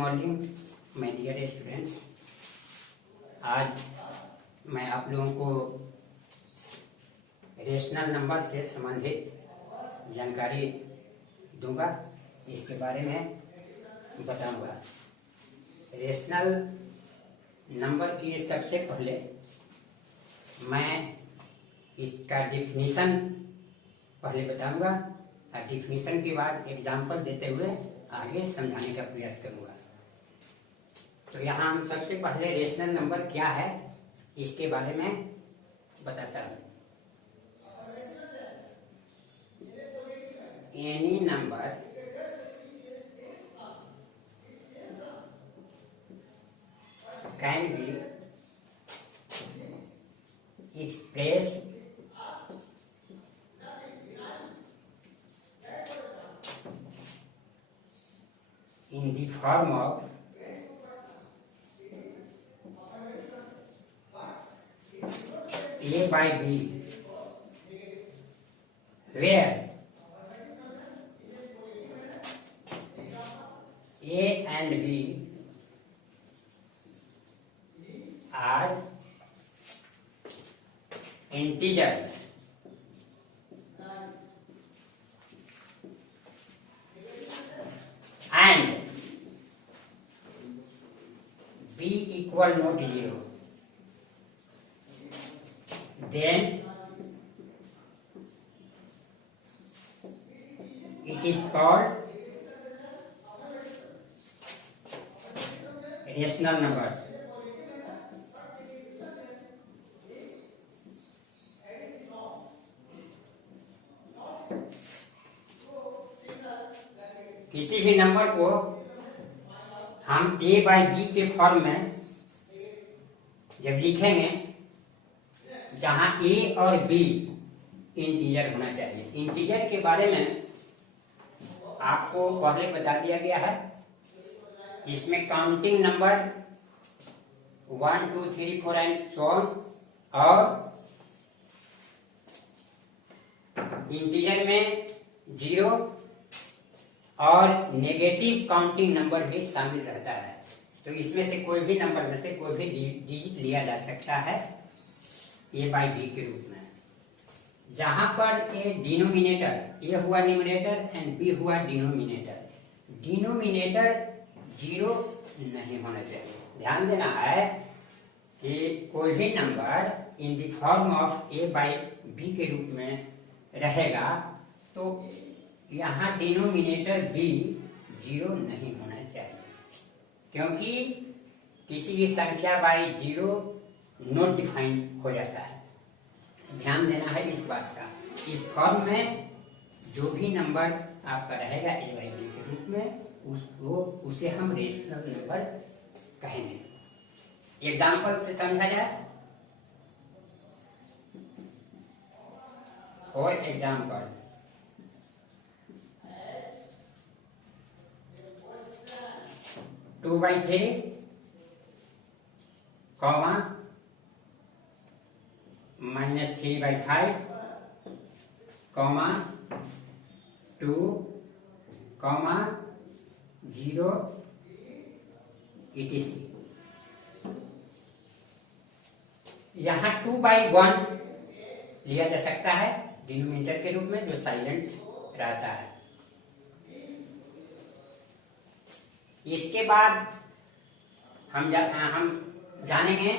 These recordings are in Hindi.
Morning my dear students. आज मैं आप लोगों को रेशनल नंबर से संबंधित जानकारी दूंगा, इसके बारे में बताऊंगा। रेशनल नंबर की सबसे पहले मैं इसका डिफिनीशन पहले बताऊंगा और डिफिनीशन के बाद एग्जाम्पल देते हुए आगे समझाने का प्रयास करूंगा। तो यहाँ हम सबसे पहले रेशनल नंबर क्या है इसके बारे में बताता हूँ। Any number can be expressed in the form of A by B, where A and B are integers and B equal not 0, then it is called rational numbers. किसी भी नंबर को हम A बाई बी के फॉर्म में जब लिखेंगे, जहां A और B इंटीजर होना चाहिए। इंटीजर के बारे में आपको पहले बता दिया गया है। इसमें counting number 1 2 3 4 and so on, और इंटीजर में 0 और नेगेटिव काउंटिंग नंबर भी शामिल रहता है। तो इसमें से कोई भी नंबर में से कोई भी डिजिट लिया जा सकता है ए बाई बी के रूप में। जहां पर ए डिनोमिनेटर, ए हुआ न्यूमरेटर एंड बी हुआ डिनोमिनेटर। डिनोमिनेटर 0 नहीं होना चाहिए। ध्यान देना है कि कोई भी number in the form of A by B के रूप में रहेगा तो यहाँ डिनोमिनेटर भी 0 नहीं होना चाहिए, क्योंकि किसी भी संख्या बाई 0 नॉट डिफाइंड हो जाता है। ध्यान देना है इस बात का। इस फॉर्म में जो भी नंबर आपका रहेगा ए बाई बी के रूप में, उसे हम रेशनल नंबर कहेंगे। एग्जाम्पल से समझा जाए। For example, 2 by 3, comma, minus 3 by 5, comma, 2, comma, 0, etc. यहाँ 2 by 1 लिया जा सकता है डिनोमिनेटर के रूप में, जो साइलेंट रहता है। इसके बाद हम जानेंगे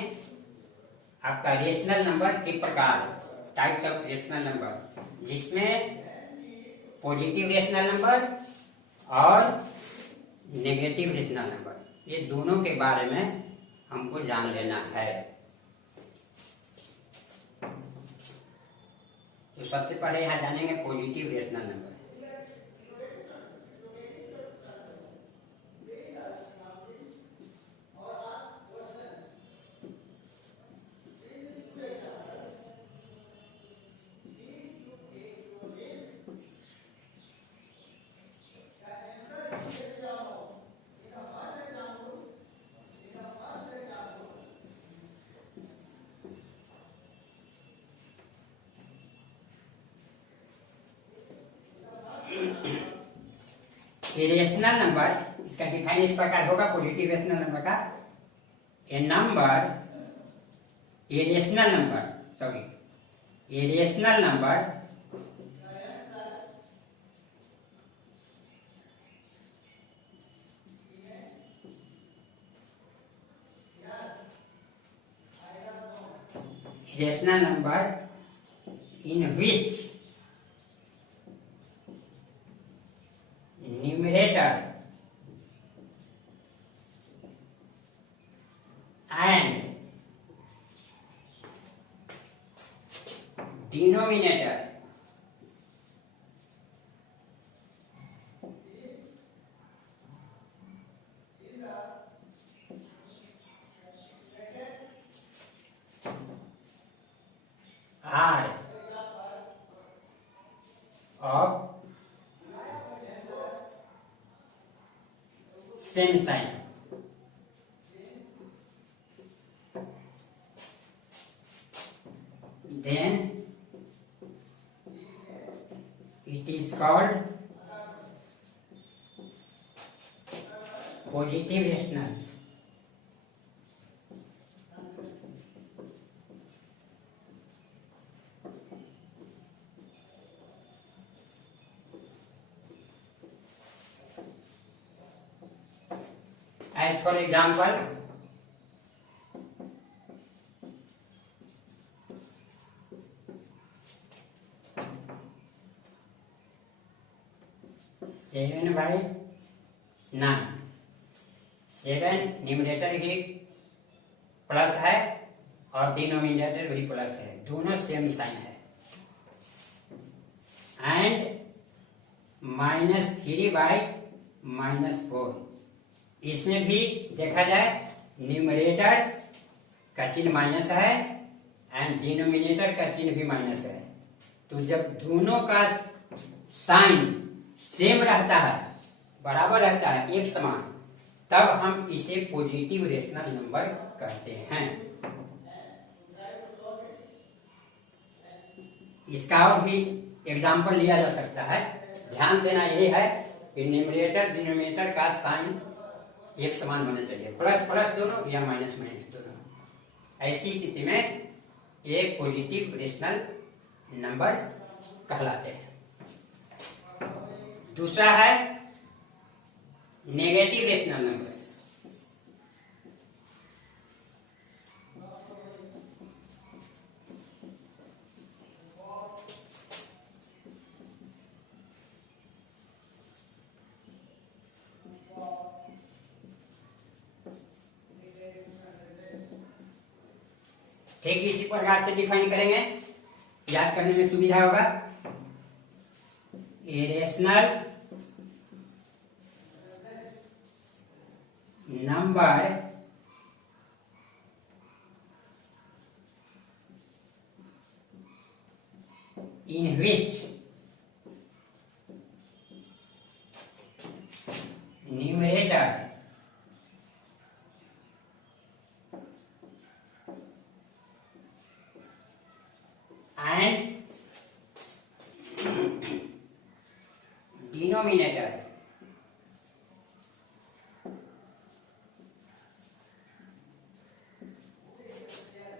आपका रेशनल नंबर के प्रकार, टाइप्स ऑफ रेशनल नंबर, जिसमें पॉजिटिव रेशनल नंबर और नेगेटिव रेशनल नंबर, ये दोनों के बारे में हमको जान लेना है। तो सबसे पहले यहाँ जानेंगे positive rational number. Rational number इसका डिफाइन इस प्रकार होगा पॉजिटिव रेशनल नंबर का, a number, a rational number, sorry, a rational number rational number in which numerator and denominator are of same sign. Then it is called positive rationals. As for example, seven by 9, 7 numerator भी प्लस है और डिनोमिनेटर भी प्लस है, दोनों सेम साइन है। एंड -3/-4, इसमें भी देखा जाए न्यूमरेटर का चिन्ह माइनस है एंड डिनोमिनेटर का चिन्ह भी माइनस है। तो जब दोनों का साइन सेम रहता है, बराबर रहता है, एक समान, तब हम इसे पॉजिटिव रेशनल नंबर कहते हैं। इसका और भी एग्जाम्पल लिया जा सकता है। ध्यान देना यह है कि न्यूमरेटर डिनोमिनेटर का साइन एक समान होना चाहिए, प्लस प्लस दोनों या माइनस माइनस दोनों। ऐसी स्थिति में एक पॉजिटिव रेशनल नंबर कहलाते हैं। दूसरा है नेगेटिव रेशनल नंबर। ठीक इसी प्रकार से डिफाइन करेंगे, याद करने में सुविधा होगा। Irrational number in which numerator and denominator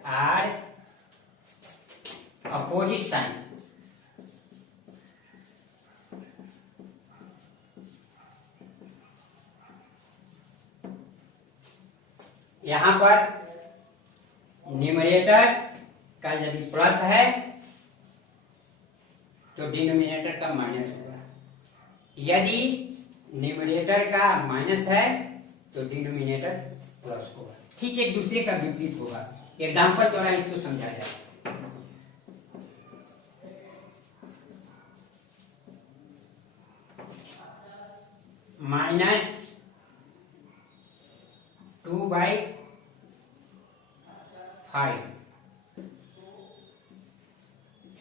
are opposite sign। यहां पर न्यूमरेटर का यदि प्लस है तो डिनोमिनेटर का माइनस होगा, यदि न्यूमरेटर का माइनस है तो डिनोमिनेटर प्लस होगा। ठीक एक दूसरे का विपरीत होगा। एग्जाम्पल द्वारा इसको समझाया। -2/5,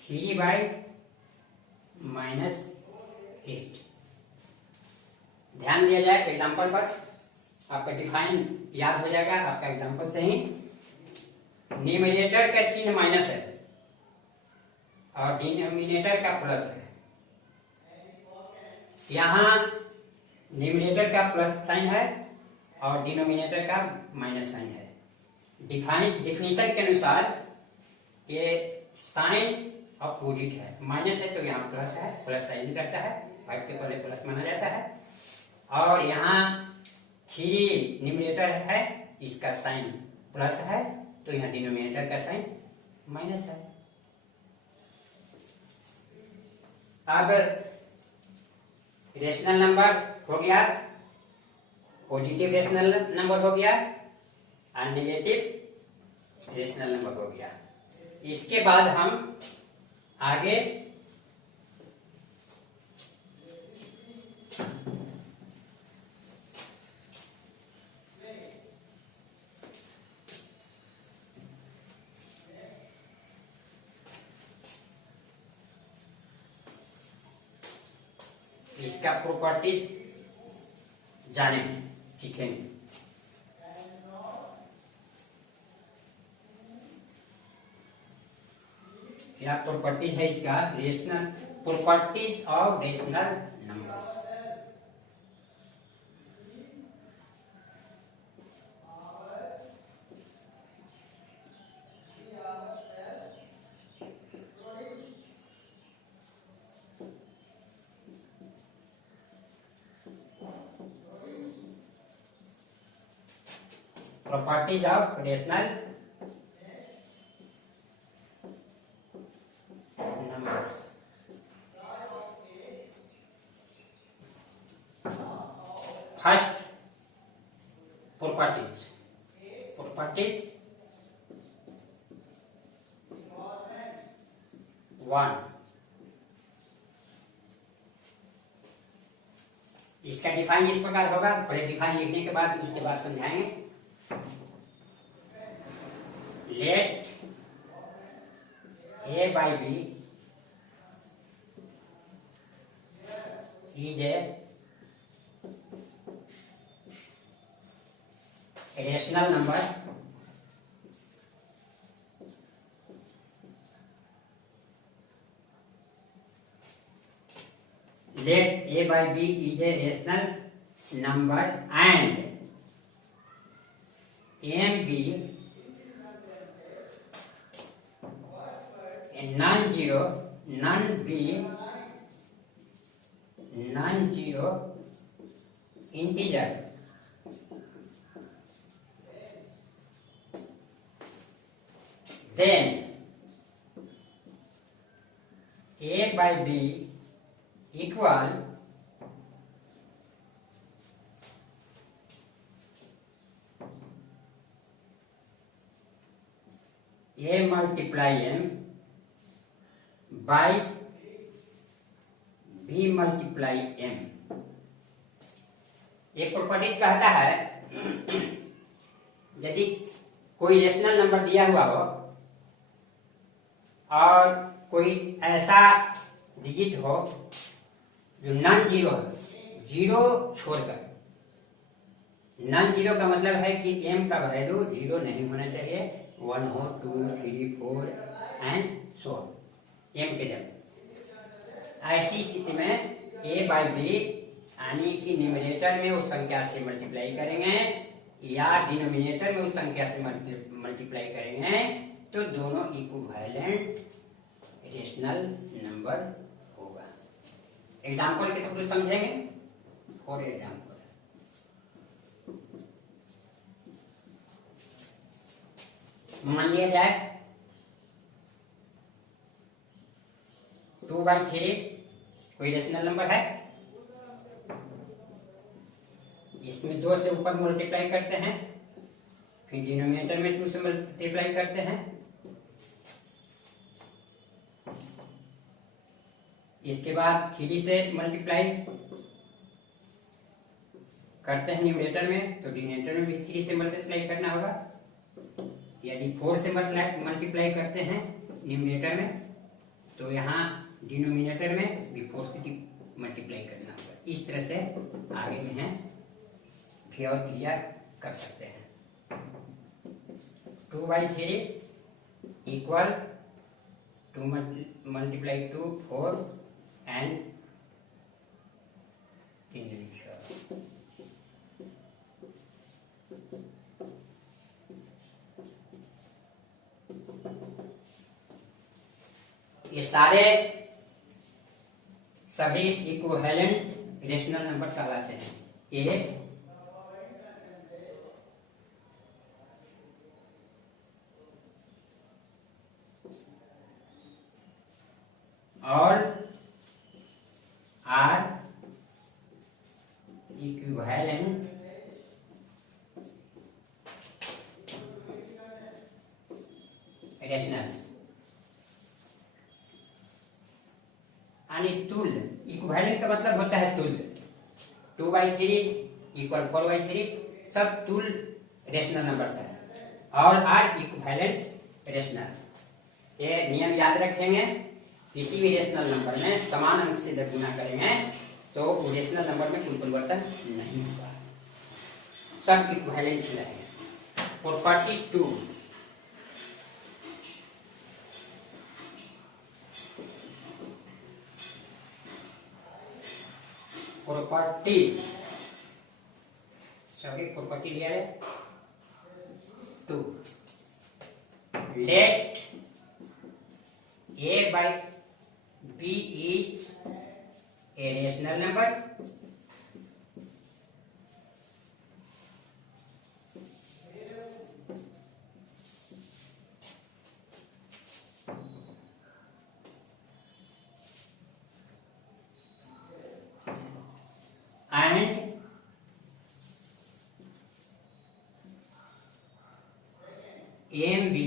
3/-8। ध्यान दिया जाए एग्जाम्पल पर, आपका डिफाइन याद हो जाएगा आपका एग्जाम्पल से ही। न्यूमरेटर का चिन्ह माइनस है और डिनोमिनेटर का प्लस है। यहां न्यूमरेटर का प्लस साइन है और डिनोमिनेटर का माइनस साइन है। डिफिनीशन के अनुसार ये साइन अपोजिट है, माइनस है तो यहाँ प्लस है, प्लस साइन रहता है, 5 के पहले प्लस माना जाता है। और यहाँ 3 न्यूमरेटर है, इसका साइन प्लस है तो यहाँ डिनोमिनेटर का साइन माइनस है। अब रेशनल नंबर हो गया, पॉजिटिव रेशनल नंबर हो गया और नेगेटिव रेशनल नंबर हो गया। इसके बाद हम आगे इसका प्रॉपर्टीज जाने सीखेंगे। क्या प्रॉपर्टीज है इसका? Rational properties of rational numbers. Properties of rational numbers. First properties 1। इसका डिफाइन इस प्रकार होगा, पहले डिफाइन लिखने के बाद उसके बाद समझाएंगे। Let A by B is a rational number let A by B is a rational number and M be a non-zero integer then A by B equal A multiply M by B multiply M। ये प्रॉपर्टीज कहता है यदि कोई रेशनल नंबर दिया हुआ हो और कोई ऐसा डिजिट हो जो नॉन जीरो है, जीरो छोड़कर। नॉन जीरो का मतलब है कि m का वैल्यू जीरो नहीं होना चाहिए, 1 हो, 2, 3, 4 एंड सो m के जगह। ऐसी स्थिति में a बाई बी यानी कि न्यूमरेटर में उस संख्या से मल्टीप्लाई करेंगे या डिनोमिनेटर में उस संख्या से मल्टीप्लाई करेंगे तो दोनों इक्विवेलेंट रेशनल नंबर होगा। एग्जाम्पल के थ्रू समझेंगे। फॉर एग्जाम्पल मान लिया जाए 2/3 कोई रेशनल नंबर है, इसमें 2 से ऊपर मल्टीप्लाई करते हैं, फिर डिनोमिनेटर में 2 से मल्टीप्लाई करते हैं, इसके बाद 3 से मल्टीप्लाई करते हैं न्यूमरेटर में, तो डिनोमिनेटर में भी 3 से मल्टीप्लाई करना होगा। यदि 4 से मल्टीप्लाई करते हैं न्यूमरेटर में तो यहाँ डिनोमिनेटर में भी 4 से मल्टीप्लाई करना होगा। इस तरह से आगे में है भी और क्रिया कर सकते हैं। 2/3 इक्वल 2 मल्टीप्लाई 2 4 एंड 3 ये सारे सभी इक्विवेलेंट रेशनल नंबर कहलाते हैं। ये और आर इक्विवेलेंट रेशनल। यानी तुल्य, इक्विवेलेंट का मतलब होता है तुल्य। 2/3 इक्वल 4/3 सब तुल्य रेशनल नंबर्स है। और आर इक्विवेलेंट रेशनल। ये नियम याद रखेंगे, किसी भी रेशनल नंबर में समान अंक से जब गुना करेंगे तो रेशनल नंबर में कोई परिवर्तन नहीं होगा, सब इक्विवेलेंट ही रहेंगे। प्रॉपर्टी 2, प्रॉपर्टी लिया है 2, late A by B is a rational number and MB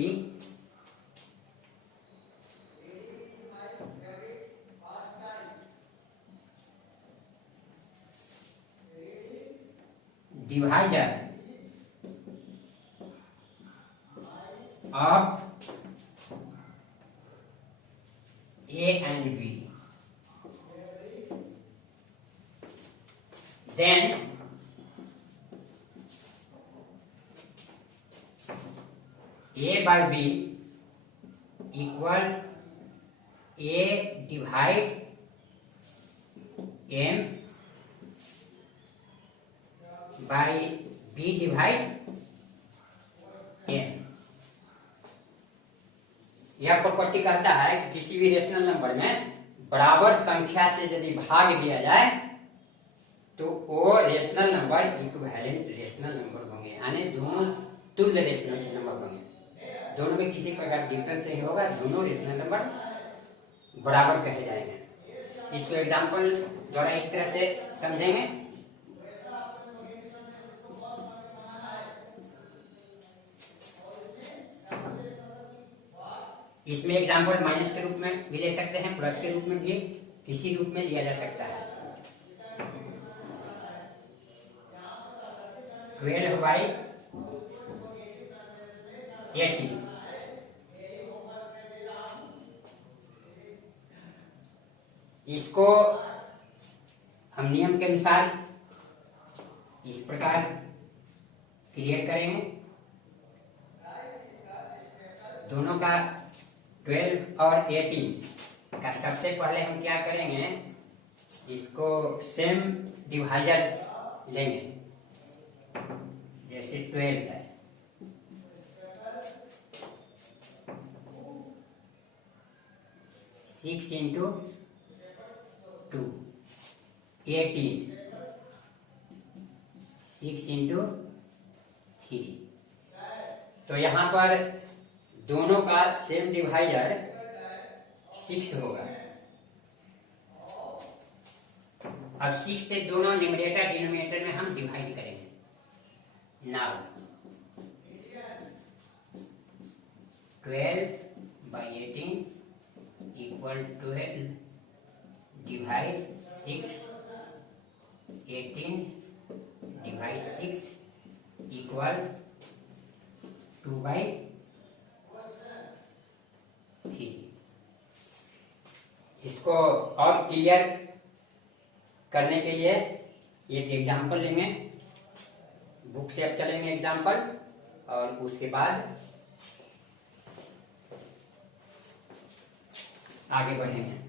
divisor of A and B, then A by B equal A divide M by B divide M। यह प्रॉपर्टी कहता है कि किसी भी रेशनल नंबर में बराबर संख्या से यदि भाग दिया जाए तो वो rational number equivalent rational number होंगे, यानी दोनों तुल्य रेशनल नंबर होंगे। दोनों में किसी प्रकार डिफरेंस नहीं होगा, दोनों रेशनल नंबर बराबर कहे जाएंगे। इसको एग्जांपल द्वारा इस तरह से समझेंगे। इसमें एग्जांपल माइनस के रूप में भी ले सकते हैं, प्लस के रूप में भी किसी रूप में लिया जा सकता है। 12/80 इसको हम नियम के अनुसार इस प्रकार क्लियर करेंगे। दोनों का 12 और 18 का सबसे पहले हम क्या करेंगे, इसको सेम डिवाइजर लेंगे। जैसे 12 है, सिक्स इंटू 2, 18, 6 इंटू 3। तो यहां पर दोनों का सेम डिवाइजर 6 होगा। अब 6 से दोनों न्यूमरेटर डिनोमिनेटर में हम डिवाइड करेंगे। Now 12/18 equal 12 divide 6, 18 divide 6 equal 2/3। इसको और क्लियर करने के लिए एक एग्जांपल लेंगे, बुक से अब चलेंगे एग्जांपल, और उसके बाद आगे बढ़ेंगे।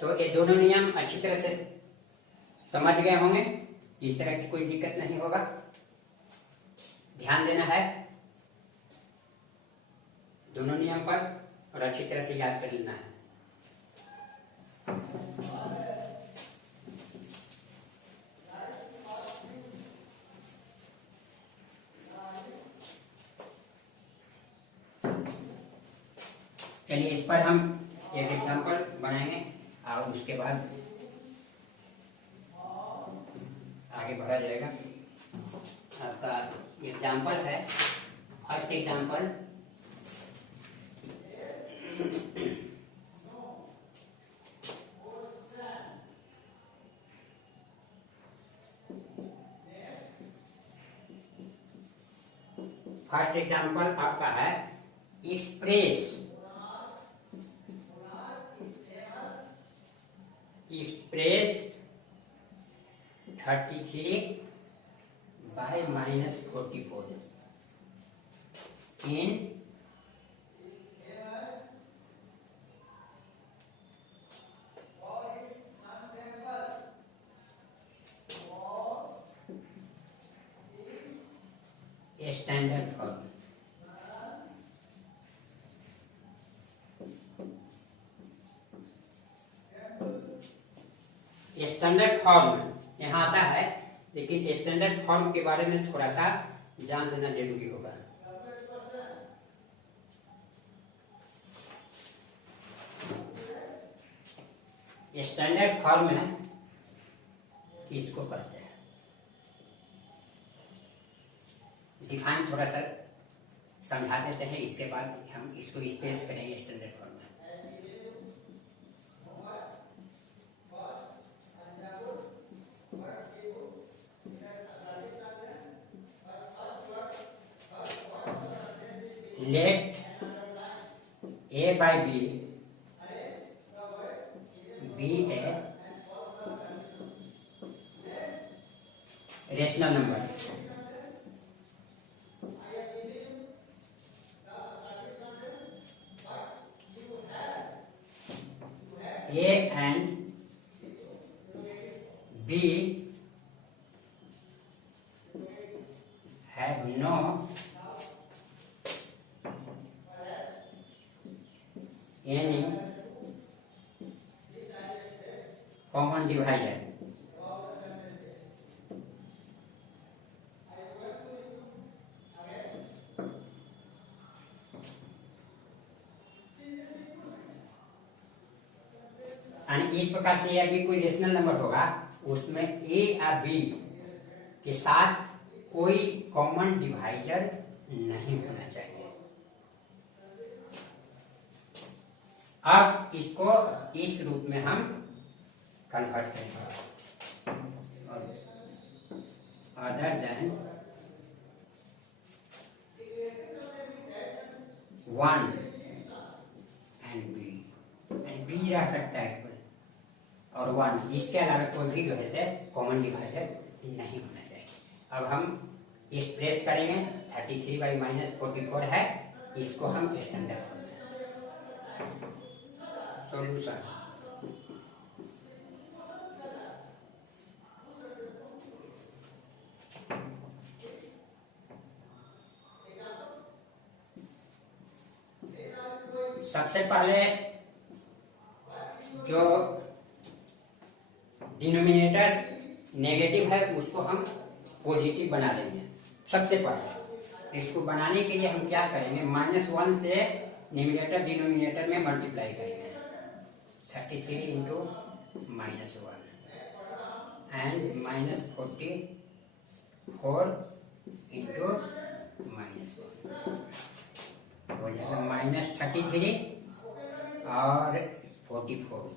तो ये दोनों नियम अच्छी तरह से समझ गए होंगे, इस तरह की कोई दिक्कत नहीं होगा। ध्यान देना है, दोनों नियम पर और अच्छी तरह से याद कर लेना है। चलिए इस पर हम एक एग्जाम्पल बनाएंगे और उसके बाद आगे बढ़ा जाएगा। आपका एग्जाम्पल है, फर्स्ट एग्जाम्पल आपका है express 33 by -44 in standard form. Standard form यहाँ आता है, लेकिन स्टैंडर्ड फॉर्म के बारे में थोड़ा सा जान लेना जरूरी होगा। स्टैंडर्ड फॉर्म है किसको कहते हैं, डिफाइन थोड़ा सा समझा देते हैं, इसके बाद हम इसको स्पेस करेंगे स्टैंडर्ड फॉर्म में। Let A by B be a rational number. A and B have no any common divisor. यानी इस प्रकार से यह भी कोई रेशनल नंबर होगा, उसमें ए या बी के साथ कोई कॉमन डिवाइजर नहीं होना चाहिए। अब इसको इस रूप में हम कन्वर्ट करेंगे, अदर देन 1 एंड बी रह सकता है और 1, इसके अलावा कोई भी जो है कॉमन डिवाइजर नहीं होना चाहिए। अब हम एक्सप्रेस करेंगे 33 by -44 है, इसको हम स्टैंडर्ड सॉल्यूशन। सबसे पहले जो डिनोमिनेटर नेगेटिव है उसको हम पॉजिटिव बना लेंगे। सबसे पहले इसको बनाने के लिए हम क्या करेंगे, -1 से न्यूमिनेटर डिनोमिनेटर में मल्टीप्लाई करेंगे। 33 इंटू -1 एंड -44 इंटू -1 हो जाएगा -33 और 44।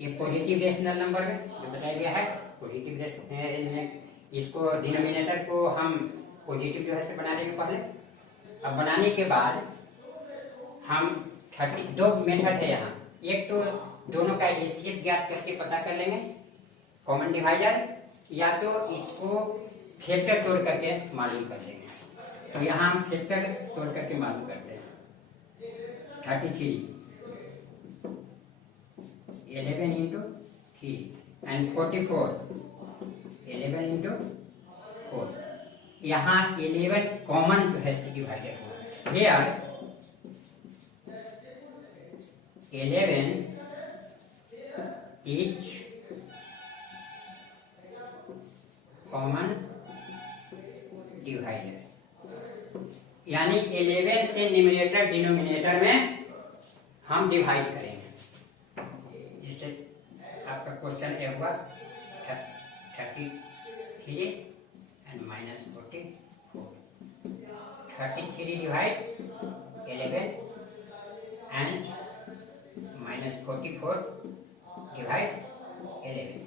ये पॉजिटिव रेशनल नंबर है जो बताया गया है, पॉजिटिव रेशनल। इसको डिनोमिनेटर को हम पॉजिटिव जो है से बना देंगे पहले। अब बनाने के बाद हम 32 मेथड है यहाँ, एक तो दोनों का एलसीएम ज्ञात करके पता कर लेंगे कॉमन डिवाइजर, या तो इसको फैक्टर तोड़ करके मालूम कर लेंगे। तो यहाँ हम फैक्टर तोड़ करके मालूम करते हैं। 33 11 इंटू 3 एंड 44 11 इंटू 4। यहाँ 11 कॉमन जो है डिवाइजर हुआ। Here 11 each कॉमन डिवाइडर, यानी 11 से न्यूमरेटर डिनोमिनेटर में हम डिवाइड करेंगे। जैसे आपका क्वेश्चन ए हुआ 33 एंड -44, 33 डिवाइड 11 एंड -44 डिवाइड 11।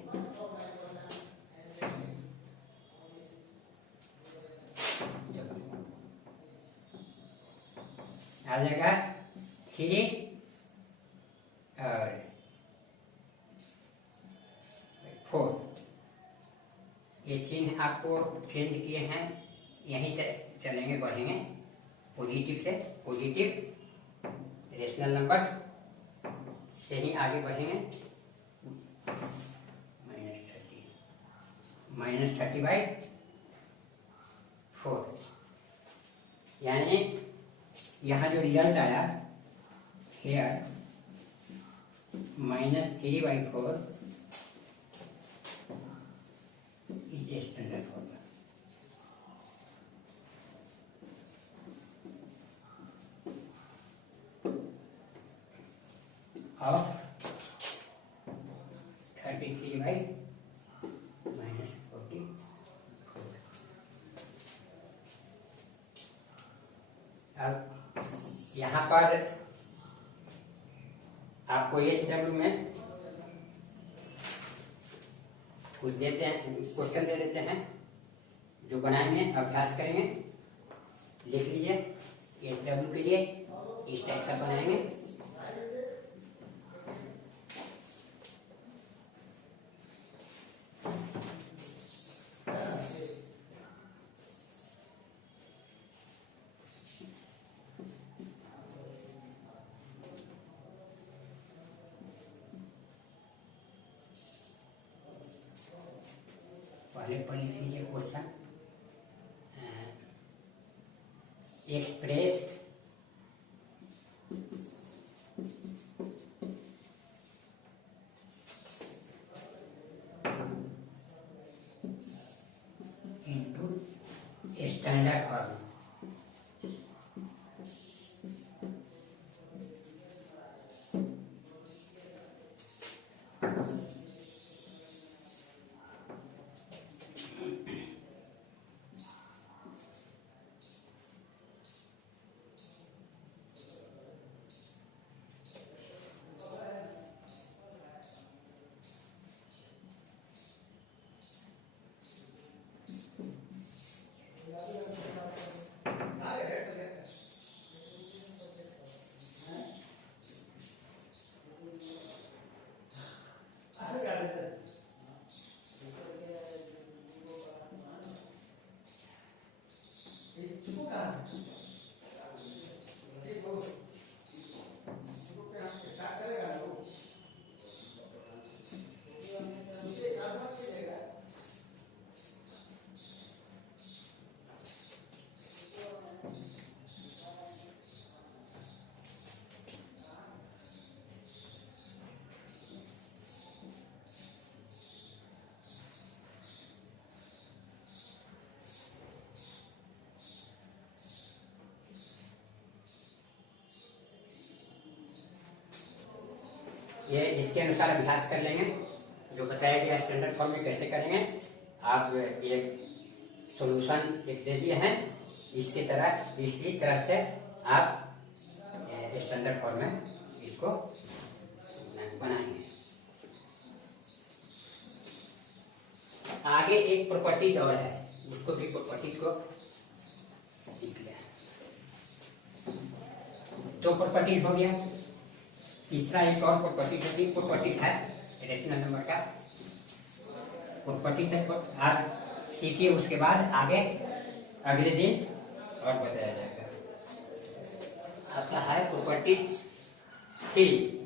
आ जाएगा 3 और 4। ये चिन्ह आपको चेंज किए हैं, यहीं से चलेंगे बढ़ेंगे पॉजिटिव से, पॉजिटिव रेशनल नंबर से ही आगे बढ़ेंगे। -30/4, यानी यहाँ जो रिजल्ट आया here -3/4 is standard formula. Of 33/-44। अब यहाँ पर आपको HW में कुछ देते हैं, क्वेश्चन दे देते हैं जो बनाएंगे, अभ्यास करेंगे। लिख लीजिए HW के लिए इस टाइप का बनाएंगे। पहले पढ़ लीजिए question. Express into standard form. ये इसके अनुसार अभ्यास कर लेंगे जो बताया गया स्टैंडर्ड फॉर्म में कैसे करेंगे। आप ये सॉल्यूशन एक दे दिए हैं, इसकी तरह इसी तरह से आप स्टैंडर्ड फॉर्म में इसको बनाएंगे। आगे एक प्रॉपर्टीज और है, उसको भी प्रॉपर्टीज को सीख लें। दो प्रॉपर्टीज हो गया, तीसरा एक और प्रॉपर्टी होती, प्रॉपर्टी है रेशनल नंबर का प्रॉपर्टी से आज सीखिए, उसके बाद आगे अगले दिन और बताया जाएगा। आपका है properties 3।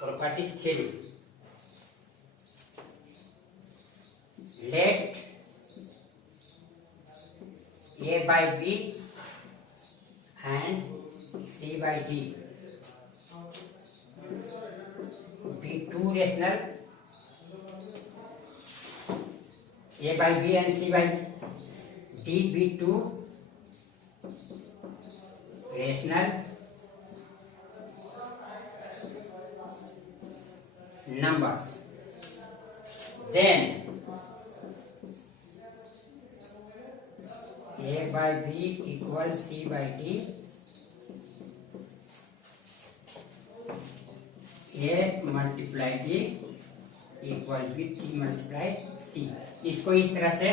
Properties 3, let A by B and C by D be two rational. A by B and C by D be two rational numbers. Then A by B equals C by D. A multiply D equal B T multiply C. इसको इस तरह से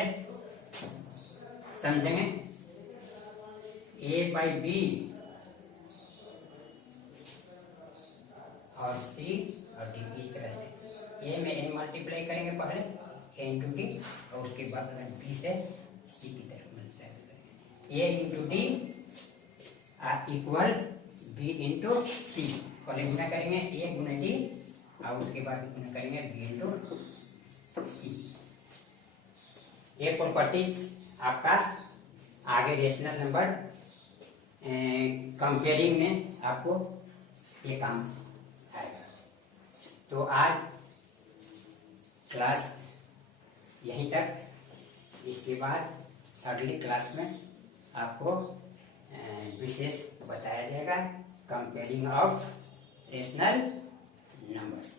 समझेंगे, ए बाई बी और सी और डी, इस तरह से ए में ए मल्टीप्लाई करेंगे पहले, ए इंटू डी, और उसके बाद बी से सी की तरफ मल्टीप्लाई करेंगे। A into D equal B into C, पहले गुना करेंगे ए गुना डी और उसके बाद गुना करेंगे बी इंटू सी। ये प्रॉपर्टीज आपका आगे रेशनल नंबर कंपेयरिंग में आपको ये काम आएगा। तो आज क्लास यहीं तक, इसके बाद अगली क्लास में आपको विशेष बताया जाएगा कंपेयरिंग ऑफ रेशनल numbers।